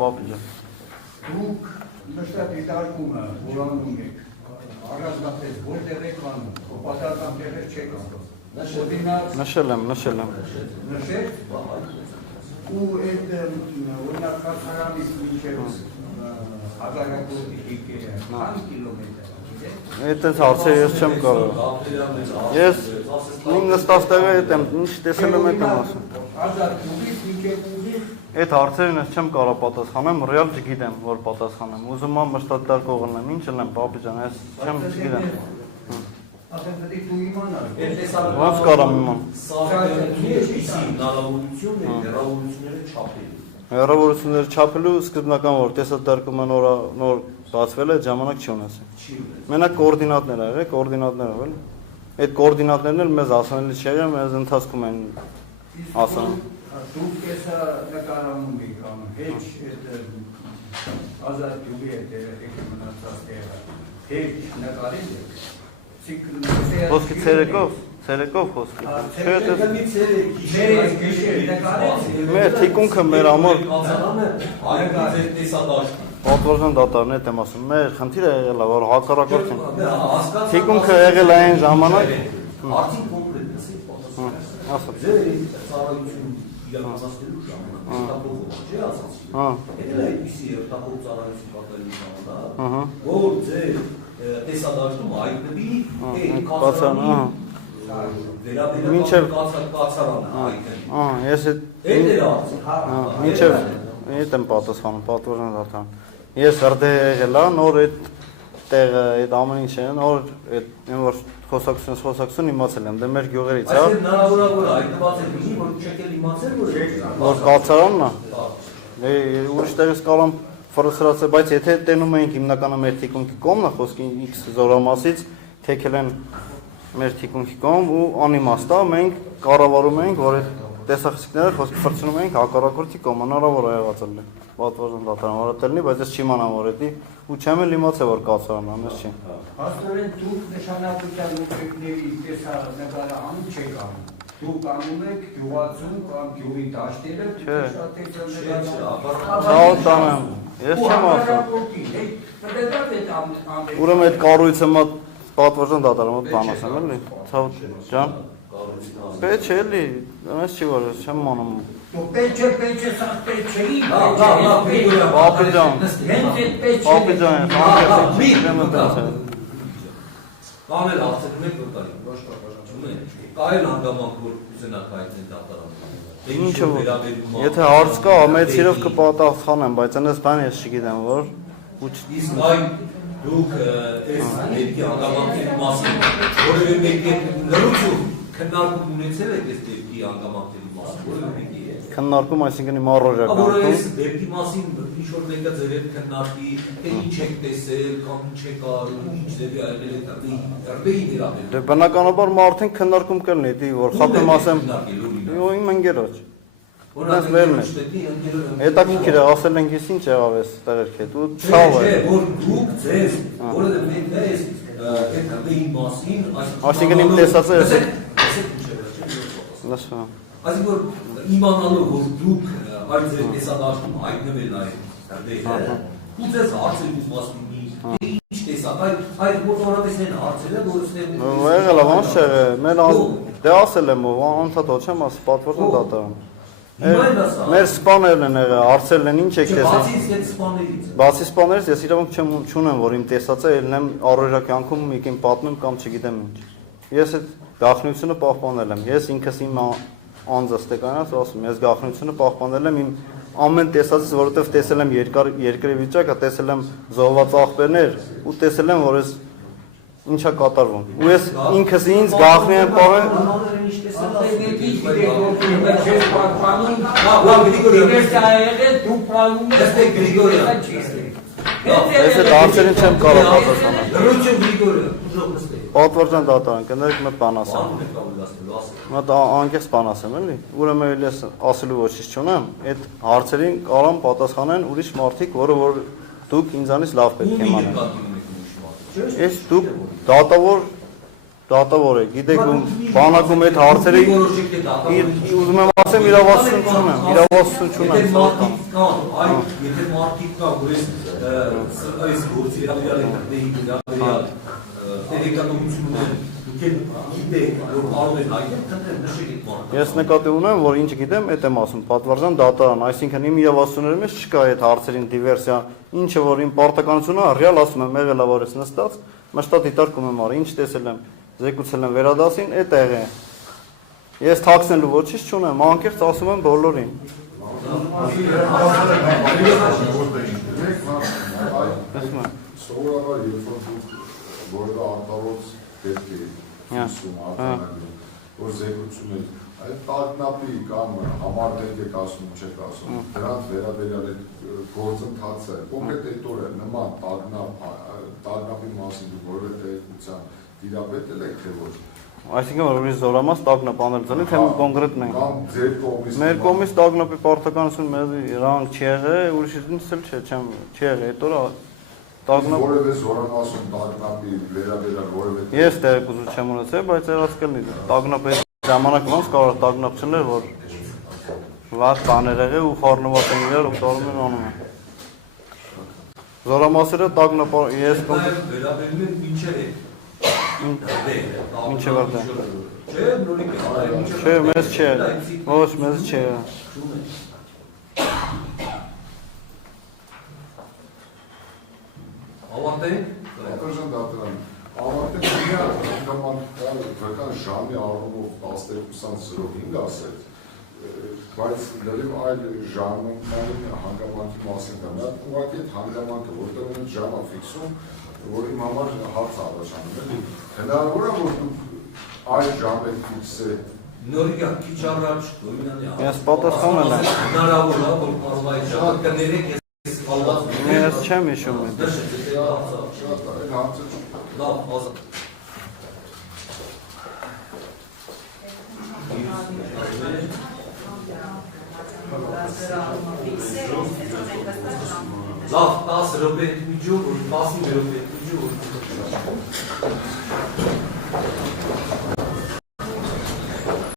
Պապիջան։ Դուք նշտատ դիտարկումը որանում եք, առանձնապես որտեղ եք անում, պատահական տեղեր չեք անում։ Նշել եմ։ Նշել։ Ու այդ օրինակ Քարքարանից մինչև Հազարագործի դիպկերը քանի կիլոմետր։ Այդտենց հարցեր ես չեմ կարող։ Ես նստած տեղը եմ, ինչ տեսել եմ այդ եմ ասում։ Հազարագործից մինչև Այդ հարցերին ես չեմ կարող պատասխանեմ, ռեալ չգիտեմ, որ պատասխանեմ։ Ուզում եմ մշտադար կողնեմ, ինչ եմ Պապիջան, ես չեմ չգիտեմ։ Ասեն պետք դու իմանալ։ Ոնց կարամ իմանալ։ Հեռավորությունները չափելու սկզբնական որ տեսադարկումը նոր բացվել է, ժամանակ չի ունեցել։ Մենակ կոորդինատներ ա եղել, կոորդինատները էլ։ Այդ կոորդինատներն էլ մեզ ասանելի չեղել, մեզ ընթացքում են ասանում։ Դուք կեսա նկարանում եք անում, հեչ ազատ յուբի է եք մնացած տեղը, հեչ նկարել եք, Խոսքի ցերեկով խոսքի։ Մեր թիկունքը մեր համար պատվորժան դատարն է եմ ասում, մեր խնդիրը եղել է, որ հակառակորդին թիկունքը եղել է այն ժամանակ Արդին կոնկրետ ասում իրականացնելու ժամանակ տապողով չէ ասացի։ Եկել է այդպիսի տապող ծառայություն կատարելու ժամանակ, որ ձեր տեսադաշտում հայտնվի այն կացարանի վերաբերյալ կացարանը հայտնվի։ Ես այդ էր ասում։ Մինչև այդ եմ պատասխանում, պատվորժան դատարան։ Ես հրդե եղել է, նոր այդ տեղը, այդ ամեն ինչ է, նոր այդ որ խոսակցություն իմացել եմ, դե մեր գյուղերից, հա։ Այս հնարավորավոր հայտնված է լինի, որ չեք էլ իմացել, որ կացարանն է։ Ուրիշ տեղից կարամ ֆրուստրացիա, բայց եթե տենում էինք հիմնականը մեր թիկունքի կողմն է, խոսքի X զորամասից թեքել են մեր թիկունքի կողմ ու անիմաստ է, մենք կառավարում էինք, որ այդ տեսախցիկները խոսքի ֆրցնում էինք հակառակորդի կողմ, հնարավոր է եղած է։ Պատվորժան դատարան որտելնի, բայց ես չիմանամ որ էդի ու չեմ էլ իմացել որ կացարանն ամես չի։ Հաստորեն դուք նշանակության ուղեկների տեսանեկարը անում չեք անում։ Դուք անում եք գյուղացում կամ գյուղի դաշտերը, Ես չեմ ասում։ Ուրեմն այդ կառույցը մոտ պատվորժան դատարան մոտ բան ասեմ էլի։ Ցավ ջան։ Պետք չէ էլի, ամես չի որ ես չեմ անում։ Պետք է սա պետք չէ։ Պապիջան։ Պապիջան, Կանել ասել մեկ վտարի, ոչ պաշտպանում են։ Կայել հանգամանք որ ուզենակ հայտնել դատարան։ Ինչը որ եթե հարց կա, ամեցիրով կպատասխանեմ, բայց այնպես բան ես չգիտեմ որ իսկ այն դուք այս դեպքի հանգամանքների մասին որևէ մեկի լրություն քննարկում ունեցել եք այս դեպքի հանգամանքների մասին, որևէ մեկի քննարկում, այսինքն իմ առօրյական։ Որ այս դեպքի մասին ինչ որ մեկը ձեր հետ քննարկի, թե ինչ եք տեսել, կամ ինչ եք արում, ինչ ձևի այլել եք դեպի վերաբերում։ Դե բնականաբար մարդին քննարկում կլինի, դի որ խապեմ ասեմ, իմ ընկերոջ։ Որպես վերն է։ Հետաքրքիր է, ասել ենք ես ինչ եղավ այս տեղերք հետ, ու ցավ է։ Որ դուք ձեզ, որը մեկն է այս այդ դեպքի մասին, այսինքն իմ տեսածը ես։ Այսինքն որ իմանալով որ դուք այդ ձեր տեսադաշտում հայտնվել այդ դեպքը, ու ձեզ հարցերից մասնի ինչ տեսակ, այդ մոտորապես են հարցերը, որ ստեղ եղել է, ոնց չէ, մեր դե ասել եմ, անդադար չեմ ասի, պատվորժան դատարան։ Մեր սպաներն են եղել, հարցել են ինչ եք տեսել։ Բացի սպաներից ես իրավունք չունեմ, որ իմ տեսածը ելնեմ առօրյա կյանքում եկին պատմեմ կամ չգիտեմ ինչ։ Ես այդ գաղտնիությունը պահպանել եմ, ես ինքս իմ անձս տեկանաց ասում, ես գաղտնիությունը պահպանել եմ իմ ամեն տեսածից, որովհետև տեսել եմ երկրի վիճակը, տեսել եմ զոհված աղբերներ ու տեսել եմ, որ ես ինչա կատարվում։ Ու ես ինքս ինձ գաղտնի եմ պահել։ Ես այդ հարցերին չեմ կարող պատասխանել։ Պատվորժան դատարան, կներեք մեկ բան ասեմ։ Մոտ անկեղծ բան ասեմ, էլի։ Ուրեմն ես ասելու ոչինչ չունեմ, այդ հարցերին կարամ պատասխանեն ուրիշ մարդիկ, որը որ դուք ինձանից լավ պետք է իմանաք։ Ես դուք դատավոր է, գիտեք բանակում այդ հարցերը ուզում եմ ասեմ իրավասություն չունեմ, Եթե մարդիկ կա, որ այս գործի տեղեկատվությունը Ես նկատի ունեմ, որ ինչ գիտեմ, այդ եմ ասում, պատվարժան դատարան, այսինքն իմ իրավասությունների մեջ չկա այդ հարցերին դիվերսիա, ինչը որ իմ պարտականությունը ռեալ ասում եմ, եղել է որ ես նստած, մշտա դիտարկում եմ արի, ինչ տեսել եմ, զեկուցել եմ վերադասին, այդ եղ է։ Ես թաքցնելու ոչինչ չունեմ, անկեղծ ասում եմ բոլորին։ Որ զեկուցում եք, այդ տագնապի կամ համարդեք եք ասում, չեք ասում, դրանց վերաբերյալ այդ գործընթացը, կոնկրետ այդ օրը նման տագնապի մասին դու որևէ տեղեկության տիրապետել եք, թե ոչ։ Այսինքն որ ուրիշ զորամաս տագնապ անել ծնի, թե կոնկրետ մենք։ Կամ ձեր կողմից։ Մեր կողմից տագնապի պարտականություն մեզ իրանք չի եղել, ուրիշից էլ չի եղել, այդ օրը տագնապ որևէ զորամասում տագնապի վերաբերյալ որևէ Ես տեղեկություն չեմ ունեցել, բայց եղած կլինի տագնապ այդ ժամանակ ոնց կարող տագնապ չներ, որ վատ բաներ եղել ու խառնված են իրար ու տալում են անում են։ Զորամասերը տագնապ ես վերաբերում են մինչև Մինչև արդեն։ Չէ, նորիկ է։ Չէ, մեզ չէ։ Ոչ, մեզ չէ։ Ավարտենք։ Պատվարժան դատարան, ավարտենք հանգամանքական ժամի առումով 12:25 ասեց, բայց լրիվ այլ ժամանքային հանգամանքի մասին կա։ Նա ուղղակի այդ հանգամանքը, որտեղ ունեն ժամը ֆիքսում, որ իմ համար հարց առաջանում է։ Հնարավոր է, որ դուք այլ ժամ եք ֆիքսել։ Նորիկ է, քիչ առաջ Գոյմյանի Ես պատասխան եմ։ Հնարավոր է, որ կարող է ժամանակ կներեք ես կալված։ Ես չեմ հիշում այդ։ Լավ, ազատ։ Լավ, 10 րոպե միջով, 10 րոպե միջով